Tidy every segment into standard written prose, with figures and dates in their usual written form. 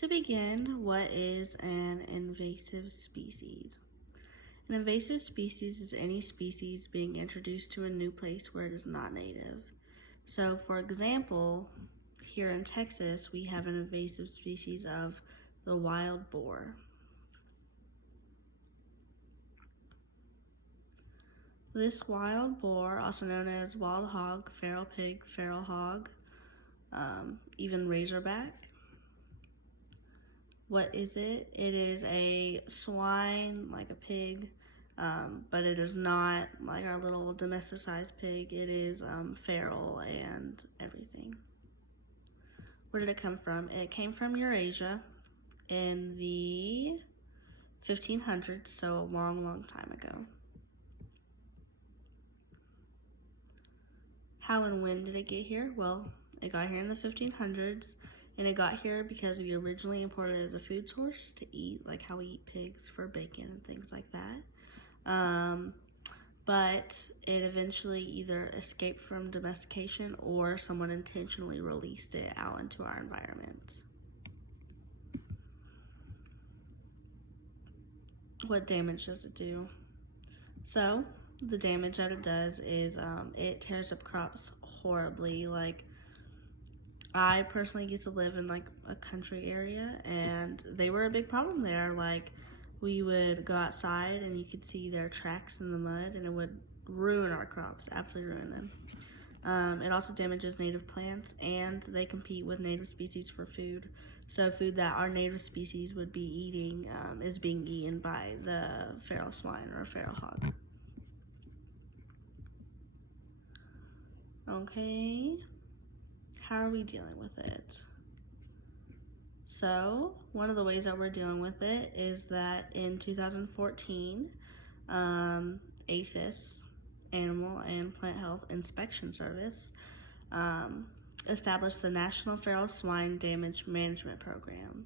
To begin, what is an invasive species? An invasive species is any species being introduced to a new place where it is not native. So, for example, here in Texas, we have an invasive species of the wild boar. This wild boar, also known as wild hog, feral pig, feral hog, even razorback. What is it? It is a swine, like a pig, but it is not like our little domesticized pig. It is feral and everything. Where did it come from? It came from Eurasia in the 1500s, so a long, long time ago. How and when did it get here? Well, it got here in the 1500s, and it got here because we originally imported it as a food source to eat, like how we eat pigs for bacon and things like that. But it eventually either escaped from domestication or someone intentionally released it out into our environment. What damage does it do? So, the damage that it does is it tears up crops horribly. Like, I personally used to live in like a country area, and they were a big problem there. Like, we would go outside and you could see their tracks in the mud, and it would ruin our crops, absolutely ruin them. It also damages native plants, and they compete with native species for food. So food that our native species would be eating is being eaten by the feral swine or feral hog. Okay, how are we dealing with it? So one of the ways that we're dealing with it is that in 2014, APHIS, Animal and Plant Health Inspection Service, established the National Feral Swine Damage Management Program.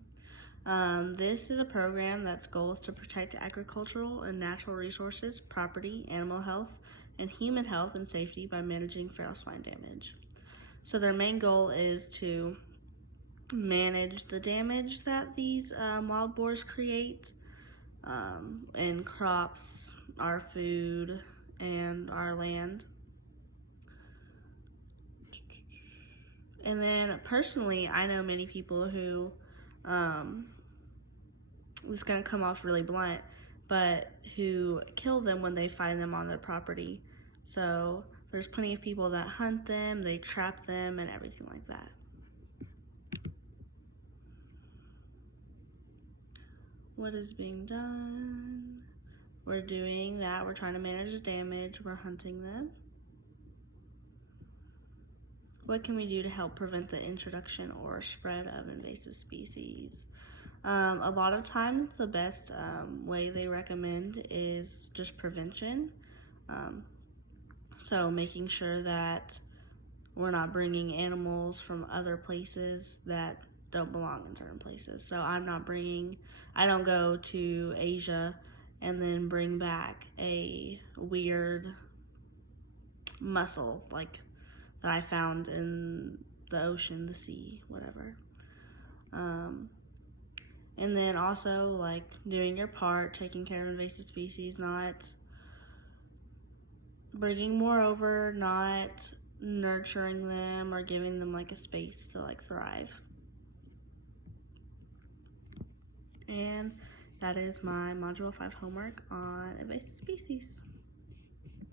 This is a program that's goal is to protect agricultural and natural resources, property, animal health, and human health and safety by managing feral swine damage. So their main goal is to manage the damage that these wild boars create in crops, our food, and our land. And then personally, I know many people who, this is going to come off really blunt, but who kill them when they find them on their property. So there's plenty of people that hunt them, they trap them, and everything like that. What is being done? We're doing that. We're trying to manage the damage. We're hunting them. What can we do to help prevent the introduction or spread of invasive species? A lot of times the best way they recommend is just prevention. So making sure that we're not bringing animals from other places that don't belong in certain places. So I don't go to Asia and then bring back a weird mussel like that I found in the ocean, the sea, whatever. And then also like doing your part, taking care of invasive species, not bringing more over, not nurturing them or giving them like a space to like thrive. And that is my Module 5 homework on invasive species.